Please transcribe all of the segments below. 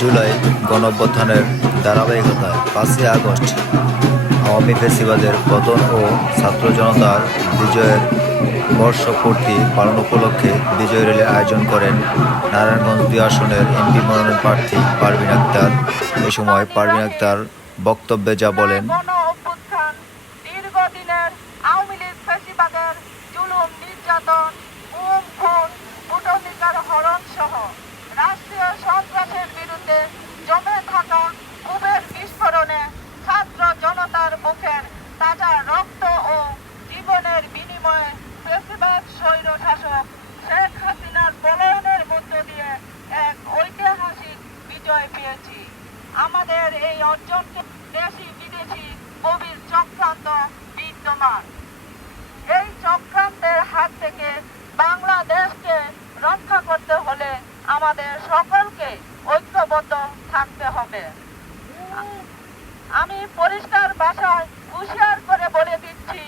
জুলাই গণঅভ্যুত্থানের ধারাবাহিকতায় পাঁচই আগস্ট আওয়ামী ফেসিবাদের পতন ও ছাত্র জনতার বিজয়ের বর্ষপূর্তি পালন উপলক্ষে বিজয় রেলের আয়োজন করেন নারায়ণগঞ্জ দুই আসনের এমপি মনোনয়ন প্রার্থী পারভিন আক্তার। এ সময় পারভিন আক্তার বক্তব্যে যা বলেন আমাদের সকলকে ঐক্যবদ্ধ থাকতে হবে। আমি পরিষ্কার ভাষায় হুঁশিয়ার করে বলে দিচ্ছি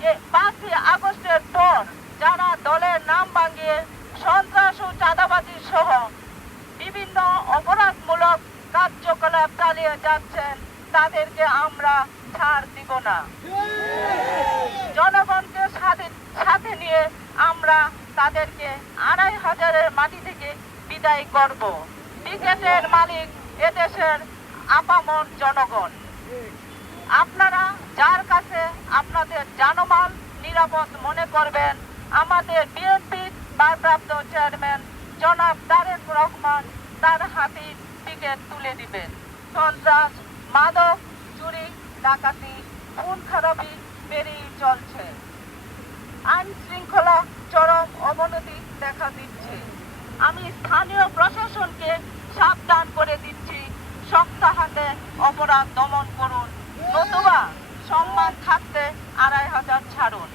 যে পাঁচই আগস্টের পর যারা দলের নাম ভাঙিয়ে সন্ত্রাস ও চাঁদাবাজি সহ বিভিন্ন অপরাধমূলক কার্যকলাপ চালিয়ে যাচ্ছেন, তাদেরকে আমরা ছাড় দিব না। জনগণকে সাথে সাথে নিয়ে আমরা তাদেরকে আড়াই হাজারের মাটি থেকে বিদায় করব। টিকেটের মালিক এদেশের আপামর জনগণ। আপনারা যার কাছে আপনাদের জানমাল নিরাপদ মনে করবেন, আমাদের বিএনপির ভারপ্রাপ্ত চেয়ারম্যান জনাব তারেক রহমান তার হাতে টিকিট তুলে দিবেন। সন্ত্রাস মাদক, চুরি, ডাকাতি, খুন, খারাপি বেড়েই চলছে। আইন শৃঙ্খলা চরম অবনতি দেখা দিচ্ছে। আমি স্থানীয় প্রশাসনকে সাবধান করে দিচ্ছি। শক্ত অপরাধ দমন করুন। নতুবা সম্মান থাকতে আড়াই হাজার ছাড়ুন।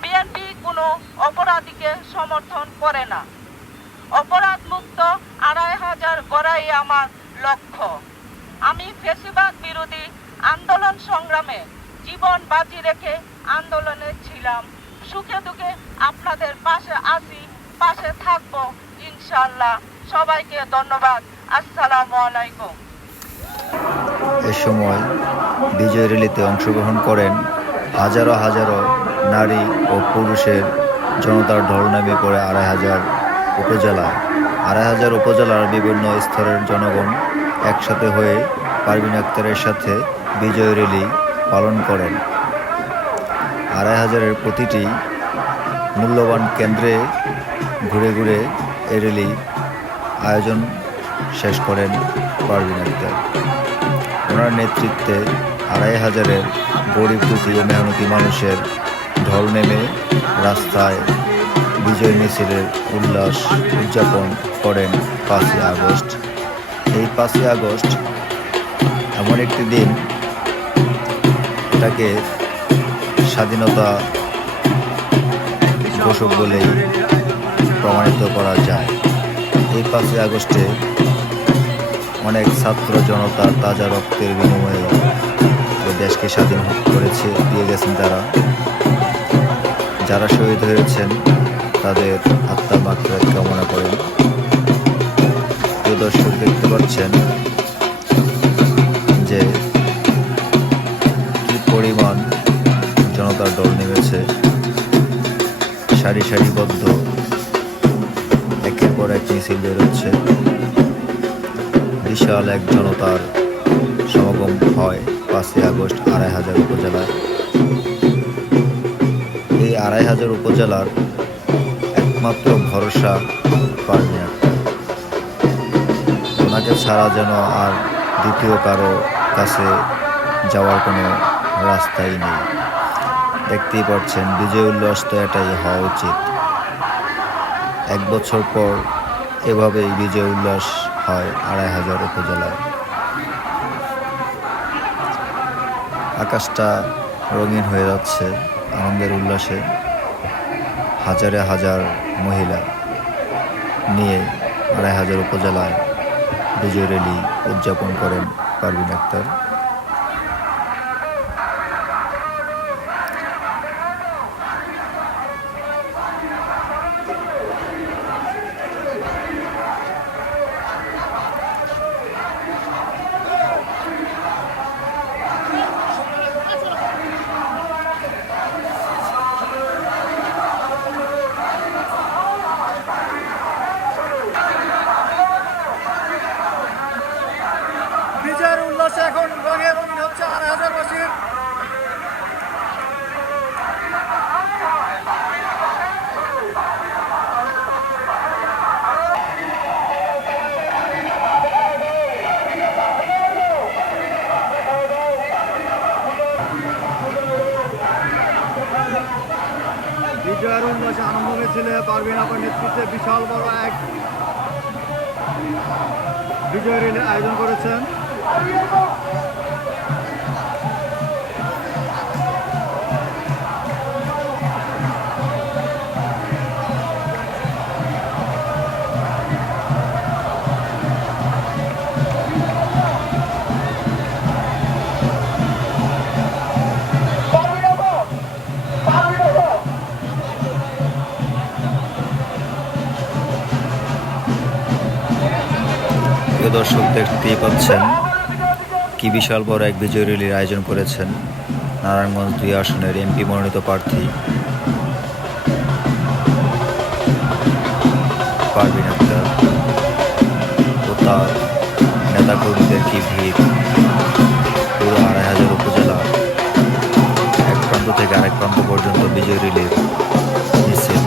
বিএনপি কোনো অপরাধীকে সমর্থন করে না। অপরাধ মুক্ত আড়াই হাজার গড়াই আমার লক্ষ্য। আমি ফেসিবাদ বিরোধী আন্দোলন সংগ্রামে জীবন বাজি রেখে আন্দোলনে ছিলাম। সুখে দুঃখে আপনাদের পাশে আছি। পাশে থাকব ইনশাল্লাহ সবাইকে ধন্যবাদ। আসসালামু আলাইকুম। এ সময় বিজয় র্যালিতে অংশগ্রহণ করেন হাজারো হাজারো নারী ও পুরুষের জনতার ঢল নেমে পড়ে আড়াই হাজার উপজেলায় আড়াই হাজার উপজেলার বিভিন্ন স্তরের জনগণ একসাথে হয়ে পারভিন আক্তারের সাথে বিজয় র্যালি পালন করেন। আড়াই হাজারের প্রতিটি মূল্যবান কেন্দ্রে ঘুরে ঘুরে এ র্যালি আয়োজন শেষ করেন পারভিন আক্তার। ওনার নেতৃত্বে আড়াই হাজারের গরিব দুঃখী ও মেহনতি মানুষের ঢল নেমে রাস্তায় বিজয় মিছিলের উল্লাস উদযাপন করেন পাঁচই আগস্ট। এই পাঁচই আগস্ট এমন একটি দিন এটাকে স্বাধীনতা ঘোষক বলেই প্রমাণিত করা যায়। এই পাঁচই আগস্টে অনেক ছাত্র জনতার তাজা রক্তের বিনিময়ে দেশকে স্বাধীন করেছে, দিয়ে গেছেন তারা। যারা শহীদ হয়েছেন, তাদের আত্মার মাত্রা কামনা করেন দর্শক, দেখতে পাচ্ছেন যে কি পরিমাণ জনতার দল নেমেছে। সারি সারিবদ্ধ মিছিল বেরোচ্ছে। বিশাল এক জনতার সমাগম হয় পাঁচই আগস্ট আড়াই হাজার উপজেলায়। এই আড়াই হাজার উপজেলার একমাত্র ভরসা আক্তার ওনাকে ছাড়া যেন আর দ্বিতীয় কারও কাছে যাওয়ার কোনো রাস্তাই নেই। দেখতেই পাচ্ছেন বিজয় উল্লাস তো এটাই হওয়া উচিত। এক বছর পর এভাবেই বিজয় উল্লাস হয় আড়াই হাজার উপজেলায়। আকাশটা রঙিন হয়ে যাচ্ছে, আনন্দের উল্লাসে হাজারে হাজার মহিলা নিয়ে আড়াই হাজার উপজেলায় বিজয় র্যালি উদযাপন করেন পারভিন আক্তার। মিছিলে পারভিন আপার নেতৃত্বে বিশাল বড় এক বিজয় র্যালির আয়োজন করেছেন। দর্শক দেখতেই পাচ্ছেন কি বিশাল বড় এক বিজয় র্যালির আয়োজন করেছেন নারায়ণগঞ্জ দুই আসনের এমপি মনোনীত প্রার্থী পারভিন আক্তার ও তার নেতাকর্মীদের কি ভিড়? পুরো আড়াই হাজার উপজেলা এক প্রান্ত থেকে আরেক প্রান্ত পর্যন্ত বিজয় রিলির মিছিল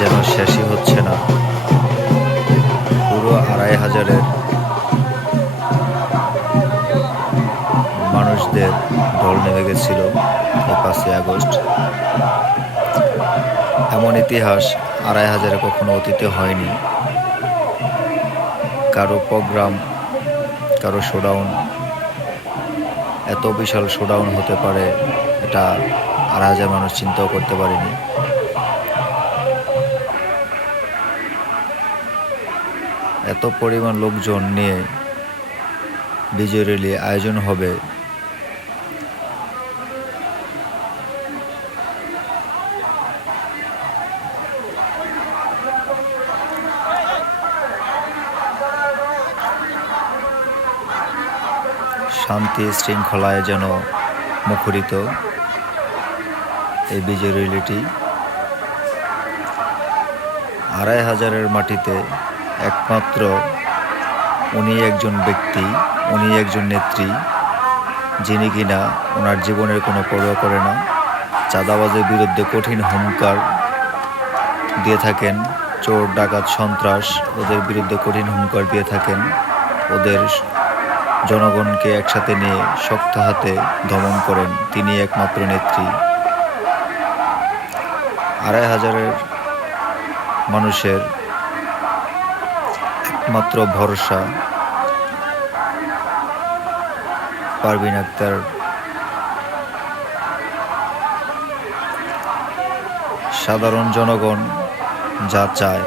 যেন শেষই হচ্ছে না। ইতিহাস আড়াই হাজারে কখনো অতীতে হয়নি। কারও প্রোগ্রাম, কারও শোডাউন এত বিশাল শোডাউন হতে পারে, এটা আড়াই হাজার মানুষ চিন্তাও করতে পারেনি। এত পরিমাণ লোকজন নিয়ে বিজয় র্যালি আয়োজন হবে শান্তি শৃঙ্খলায় যেন মুখরিত এই বিজয় র্যালিটি। আড়াই হাজারের মাটিতে একমাত্র উনি একজন ব্যক্তি, উনি একজন নেত্রী, যিনি কিনা ওনার জীবনের কোনো পরোয়া করে না। চাঁদাবাজের বিরুদ্ধে কঠিন হুঙ্কার দিয়ে থাকেন, চোর, ডাকাত, সন্ত্রাস, ওদের বিরুদ্ধে কঠিন হুঙ্কার দিয়ে থাকেন, ওদের জনগণকে একসাথে নিয়ে শক্ত হাতে দমন করেন তিনি একমাত্র নেত্রী। আড়াই হাজারের মানুষের একমাত্র ভরসা পারভিন আক্তার সাধারণ জনগণ যা চায়,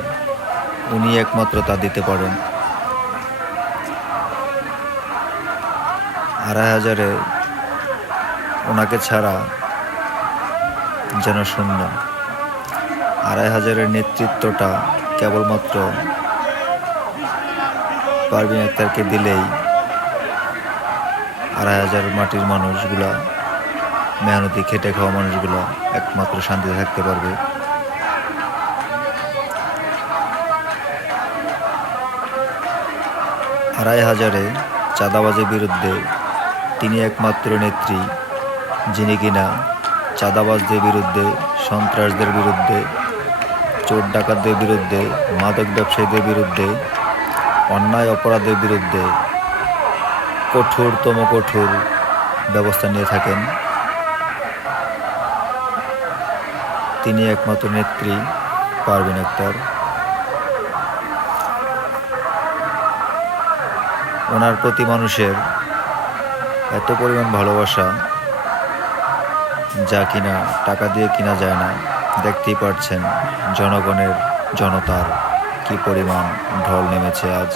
উনি একমাত্র তা দিতে পারেন। আড়াই হাজারে ওনাকে ছাড়া যেন শূন্য। আড়াই হাজারের নেতৃত্বটা কেবলমাত্র পারভিন আক্তারকে দিলেই আড়াই হাজার মাটির মানুষগুলা, মেহনতি, খেটে খাওয়া মানুষগুলা একমাত্র শান্তিতে থাকতে পারবে। আড়াই হাজারে চাঁদাবাজের বিরুদ্ধে তিনি একমাত্র নেত্রী, যিনি কিনা চাঁদাবাজদের বিরুদ্ধে, সন্ত্রাসদের বিরুদ্ধে, চোর ডাকাতদের বিরুদ্ধে, মাদক ব্যবসায়ীদের বিরুদ্ধে, অন্যায় অপরাধের বিরুদ্ধে কঠোরতম কঠোর ব্যবস্থা নিয়ে থাকেন। তিনি একমাত্র নেত্রী, পারভিন আক্তার। ওনার প্রতি মানুষের এত পরিমাণ ভালোবাসা যা কিনা, টাকা দিয়ে কিনা যায় না। দেখতেই পারছেন জনগণের জনতার কি পরিমাণ ঢল নেমেছে আজ।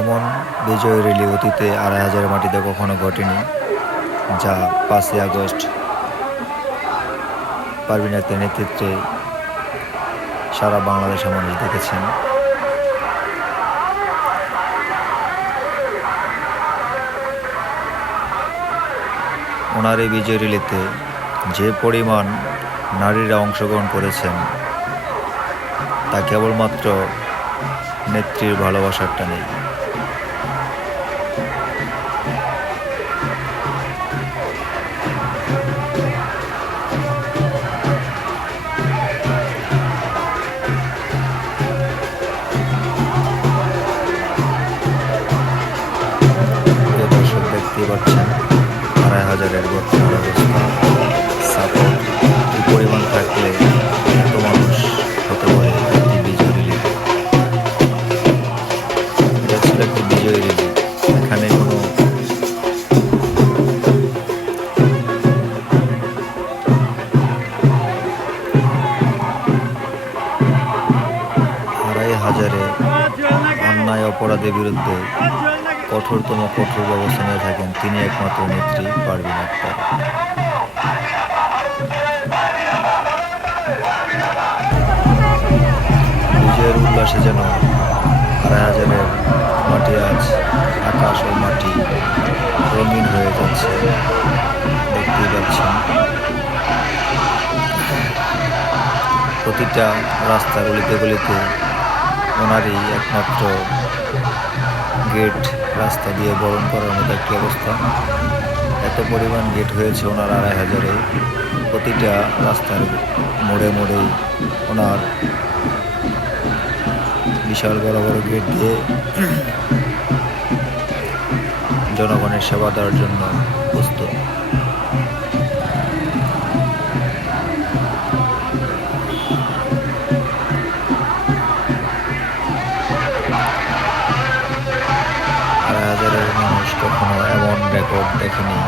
এমন বিজয় র্যালি অতীতে আড়াই হাজার মাটিতে কখনো ঘটেনি, যা পাঁচই আগস্ট পারভিন নেতৃত্বে সারা বাংলাদেশের মানুষ দেখেছেন। ওনার এই বিজয় রিলিতে যে পরিমাণ নারীরা অংশগ্রহণ করেছেন তা কেবলমাত্র নেত্রীর ভালোবাসারটা নেই। হাজারের বর্তমান অবস্থা সাপোর্ট কি পরিমাণ থাকলে এত মানুষ হতে পারে একটি বিজয় রিলি একটি বিজয় রিলি এখানে কোনো আড়াই হাজারে অন্যায় অপরাধের বিরুদ্ধে কঠোরতম কঠোর ব্যবস্থা নিয়ে থাকেন, তিনি একমাত্র নেত্রী পারভিন আক্তার। বিজয়ের উল্লাসে যেন আড়াই হাজারের মাটি আজ আকাশ ও মাটি রঙিন হয়ে যাচ্ছে, দেখতেই পাচ্ছেন। প্রতিটা রাস্তার গলিতে গলিতে ওনারই একমাত্র গেট রাস্তা দিয়ে বরণ করার মতো একটি অবস্থা। এত পরিমাণ গেট হয়েছে ওনার আড়াই হাজারে। প্রতিটা রাস্তার মোড়ে মোড়েই ওনার বিশাল বড় বড় গেট দিয়ে জনগণের সেবা দেওয়ার জন্য প্রস্তুত। কখনো এমন রেকর্ড দেখেনি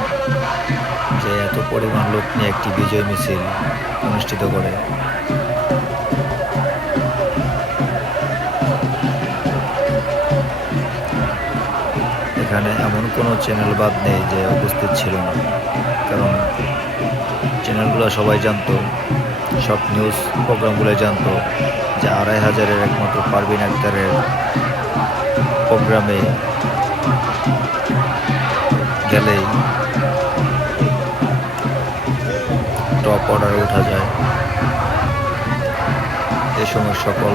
যে এত পরিমাণ লোক নিয়ে একটি বিজয় মিছিল অনুষ্ঠিত করে। এখানে এমন কোনো চ্যানেল বাদ নেই যে উপস্থিত ছিল না। কারণ চ্যানেলগুলো সবাই জানতো, সব নিউজ প্রোগ্রামগুলো জানতো যে আড়াই হাজারের একমাত্র পারবিন আক্তারের প্রোগ্রামে গেলেই টপ অর্ডারে ওঠা যায়। এ সময় সকল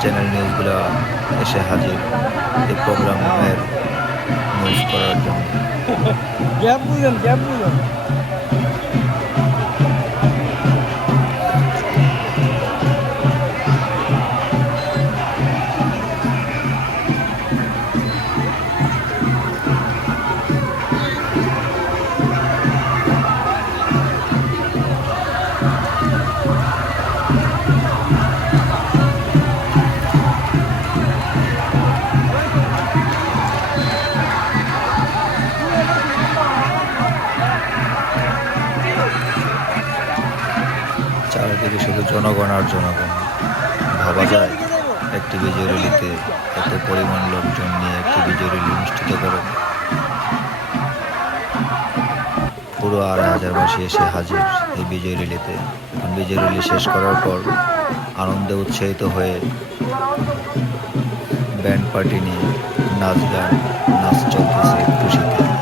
চ্যানেল নিউজগুলো এসে হাজির এই প্রোগ্রামের নিউজ করার জন্য। চারিদিকে শুধু জনগণ আর জনগণ। ভাবা যায়, একটি বিজয় র্যালিতে এত পরিমাণ লোকজন নিয়ে একটি বিজয় র্যালি অনুষ্ঠিত করেন পুরো আড়াই হাজারবাসী এসে হাজির এই বিজয় এখন বিজয় র্যালি শেষ করার পর আনন্দে উৎসাহিত হয়ে ব্যান্ড পার্টি নিয়ে নাচ গান, নাচ চলতেছে খুশিতে।